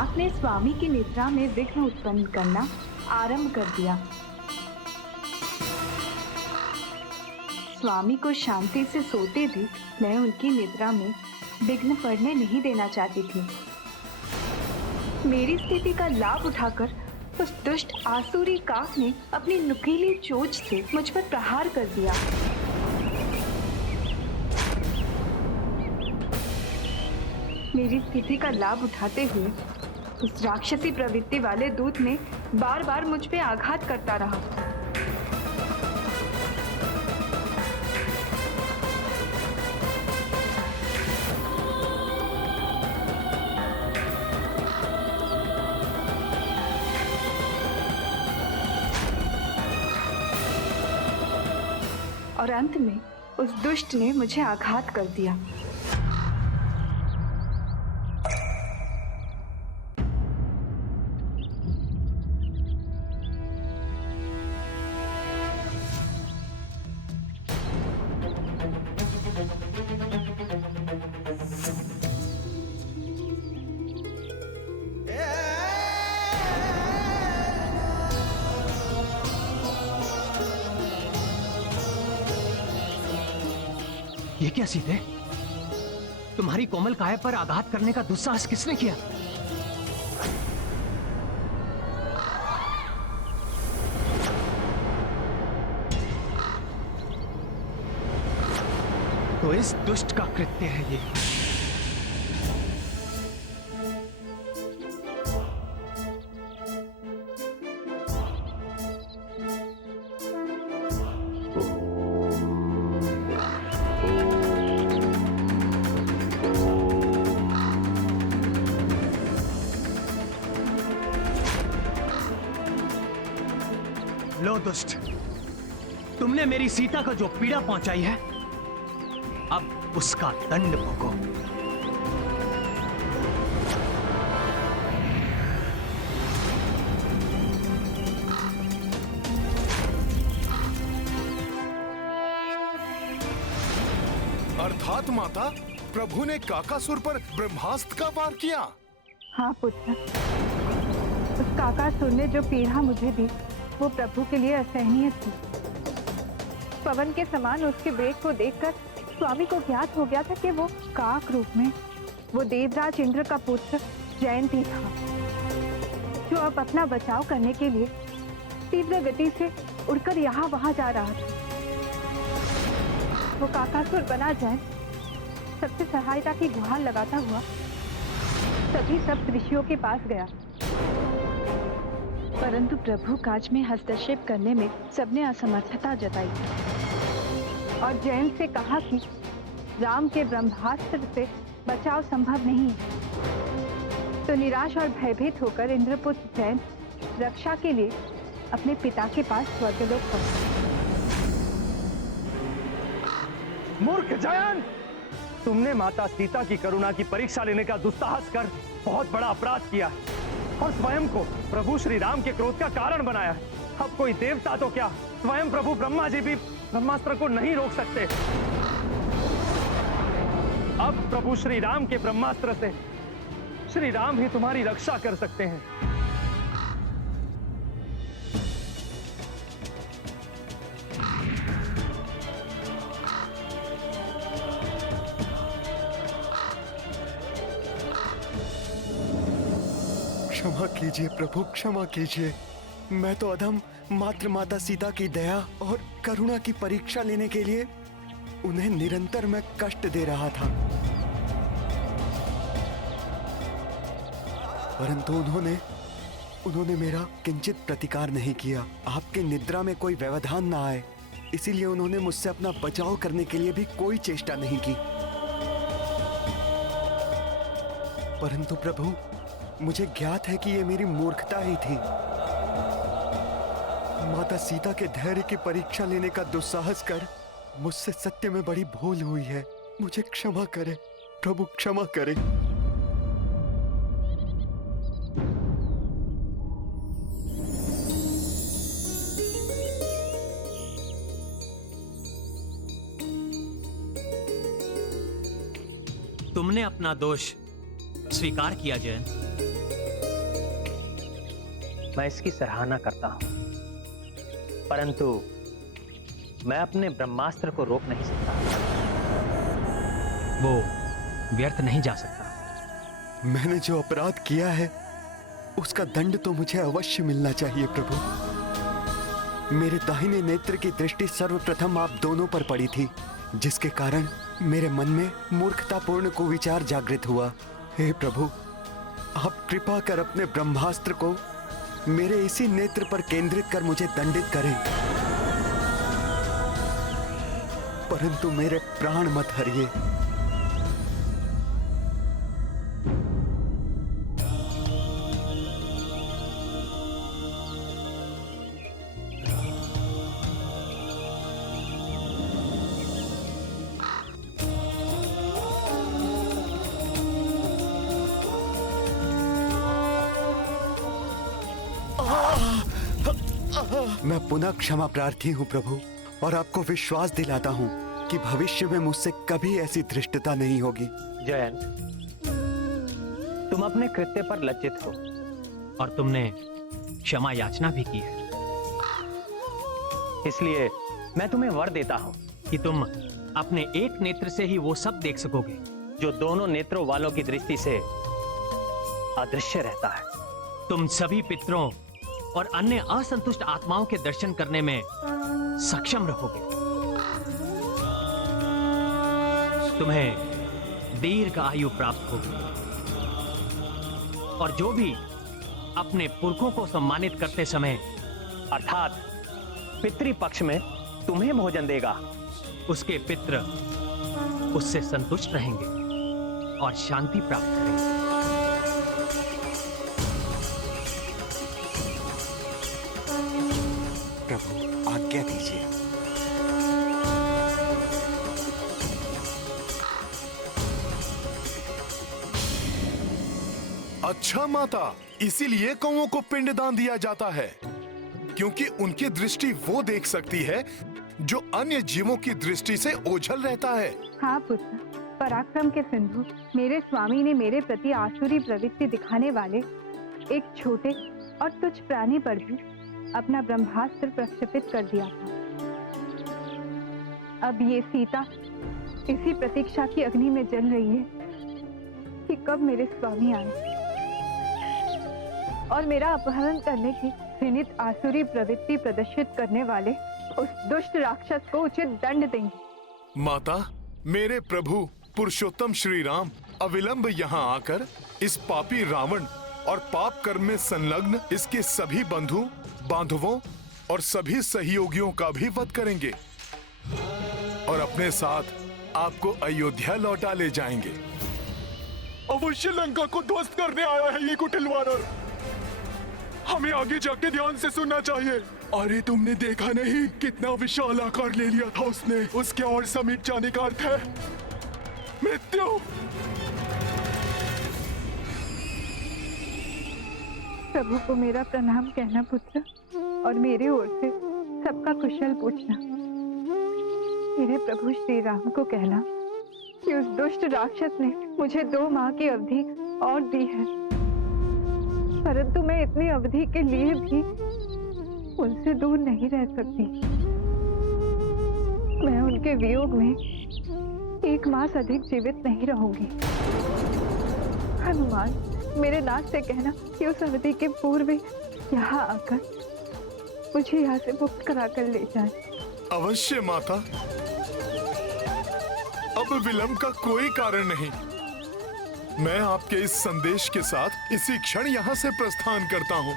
काक ने स्वामी की निद्रा में विघ्न उत्पन्न करना आरंभ कर दिया। स्वामी को शांति से सोते देख मैं उनकी निद्रा में विघ्न पड़ने नहीं देना चाहती थी। मेरी स्थिति का लाभ उठाकर उस दुष्ट आसुरी काक ने अपनी नुकीली चोंच से मुझ पर प्रहार कर दिया। मेरी स्थिति का लाभ उठाते हुए उस राक्षसी प्रवृत्ति वाले दूत ने बार बार मुझ पे आघात करता रहा। और अंत में उस दुष्ट ने मुझे आघात कर दिया। ये क्या सीते? तुम्हारी कोमल काया पर आघात करने का दुस्साहस किसने किया? तो इस दुष्ट का कृत्य है ये। लो दुष्ट, तुमने मेरी सीता को जो पीड़ा पहुंचाई है, अब उसका दंड भोगो। अर्थात माता, प्रभु ने काकासुर पर ब्रह्मास्त्र का वार किया। हाँ पुत्र, उस काकासुर ने जो पीड़ा मुझे दी वो प्रभु के लिए असहनीय थी। पवन के समान उसके वेग को देखकर स्वामी को ज्ञात हो गया था कि वो काक रूप में वो देवराज इंद्र का पुत्र जयंती था, जो अब अपना बचाव करने के लिए तीव्र गति से उड़कर यहाँ वहां जा रहा था। वो काकासुर बना जयंत सबसे सहायता की गुहार लगाता हुआ सभी सब ऋषियों के पास गया, परंतु प्रभु काज में हस्तक्षेप करने में सबने असमर्थता जताई और जयंत से कहा कि राम के ब्रह्मास्त्र से बचाव संभव नहीं है। तो निराश और भयभीत होकर इंद्रपुत्र जयंत रक्षा के लिए अपने पिता के पास स्वर्गलोक पहुंचा। मूर्ख जयंत, तुमने माता सीता की करुणा की परीक्षा लेने का दुस्साहस कर बहुत बड़ा अपराध किया है और स्वयं को प्रभु श्री राम के क्रोध का कारण बनाया है। अब कोई देवता तो क्या, स्वयं प्रभु ब्रह्मा जी भी ब्रह्मास्त्र को नहीं रोक सकते। अब प्रभु श्री राम के ब्रह्मास्त्र से श्री राम ही तुम्हारी रक्षा कर सकते हैं। क्षमा कीजिए प्रभु, क्षमा कीजिए। मैं तो अधम मात्र माता सीता की दया और करुणा की परीक्षा लेने के लिए उन्हें निरंतर मैं कष्ट दे रहा था, परंतु उन्होंने मेरा किंचित प्रतिकार नहीं किया। आपके निद्रा में कोई व्यवधान ना आए, इसीलिए उन्होंने मुझसे अपना बचाव करने के लिए भी कोई चेष्टा नहीं की। परंतु प्रभु, मुझे ज्ञात है कि यह मेरी मूर्खता ही थी। माता सीता के धैर्य की परीक्षा लेने का दुस्साहस कर मुझसे सत्य में बड़ी भूल हुई है। मुझे क्षमा करें प्रभु, क्षमा करें। तुमने अपना दोष स्वीकार किया जयंत, मैं इसकी सराहना करता हूं, परंतु मैं अपने ब्रह्मास्त्र को रोक नहीं सकता। वो व्यर्थ नहीं जा सकता। मैंने जो अपराध किया है उसका दंड तो मुझे अवश्य मिलना चाहिए प्रभु। मेरे दाहिने नेत्र की दृष्टि सर्वप्रथम आप दोनों पर पड़ी थी, जिसके कारण मेरे मन में मूर्खतापूर्ण कुविचार जागृत हुआ। हे प्रभु, आप कृपा कर अपने ब्रह्मास्त्र को मेरे इसी नेत्र पर केंद्रित कर मुझे दंडित करें, परंतु मेरे प्राण मत हरिए। मैं पुनः क्षमा प्रार्थी हूँ प्रभु, और आपको विश्वास दिलाता हूँ कि भविष्य में मुझसे कभी ऐसी धृष्टता नहीं होगी। जयंत, तुम अपने कृत्य पर लज्जित हो और तुमने क्षमा याचना भी की है, इसलिए मैं तुम्हें वर देता हूं कि तुम अपने एक नेत्र से ही वो सब देख सकोगे जो दोनों नेत्रों वालों की दृष्टि से अदृश्य रहता है। तुम सभी पितरों और अन्य असंतुष्ट आत्माओं के दर्शन करने में सक्षम रहोगे। तुम्हें दीर्घ आयु प्राप्त होगी, और जो भी अपने पुरखों को सम्मानित करते समय अर्थात पितृपक्ष में तुम्हें भोजन देगा, उसके पितृ उससे संतुष्ट रहेंगे और शांति प्राप्त करेंगे। प्रभु, आज्ञा दीजिए। अच्छा माता, इसीलिए कौओं को पिंडदान दिया जाता है, क्योंकि उनकी दृष्टि वो देख सकती है जो अन्य जीवों की दृष्टि से ओझल रहता है। हाँ पुत्र, पराक्रम के सिंधु मेरे स्वामी ने मेरे प्रति आसुरी प्रवृत्ति दिखाने वाले एक छोटे और तुच्छ प्राणी पर भी अपना ब्रह्मास्त्र प्रक्षेपित कर दिया था। अब ये सीता इसी प्रतीक्षा की अग्नि में जल रही है कि कब मेरे स्वामी आए और मेरा अपहरण करने की घृणित आसुरी प्रवृत्ति प्रदर्शित करने वाले उस दुष्ट राक्षस को उचित दंड देंगे। माता, मेरे प्रभु पुरुषोत्तम श्री राम अविलंब यहाँ आकर इस पापी रावण और पाप कर्म में संलग्न इसके सभी बंधु बांधवों और सभी सहयोगियों का भी वध करेंगे और अपने साथ आपको अयोध्या लौटा ले जाएंगे। अवश्य लंका को ध्वस्त करने आया है ये कुटिल वानर। हमें आगे जाके ध्यान से सुनना चाहिए। अरे तुमने देखा नहीं कितना विशाल आकार ले लिया था उसने। उसके और समीप जाने का अर्थ है मृत्यु। प्रभु को मेरा प्रणाम कहना पुत्र, और मेरी ओर से सबका कुशल पूछना। मेरे प्रभु श्री राम को कहना कि उस दुष्ट राक्षस ने मुझे 2 माह की अवधि और दी है, परंतु मैं इतनी अवधि के लिए भी उनसे दूर नहीं रह सकती। मैं उनके वियोग में 1 मास अधिक जीवित नहीं रहूंगी। हनुमान, मेरे नाथ से कहना कि उस अवधि के पूर्व यहाँ आकर मुझे यहाँ से मुक्त करा कर ले जाए। अवश्य माता, अब विलंब का कोई कारण नहीं। मैं आपके इस संदेश के साथ इसी क्षण यहाँ से प्रस्थान करता हूँ।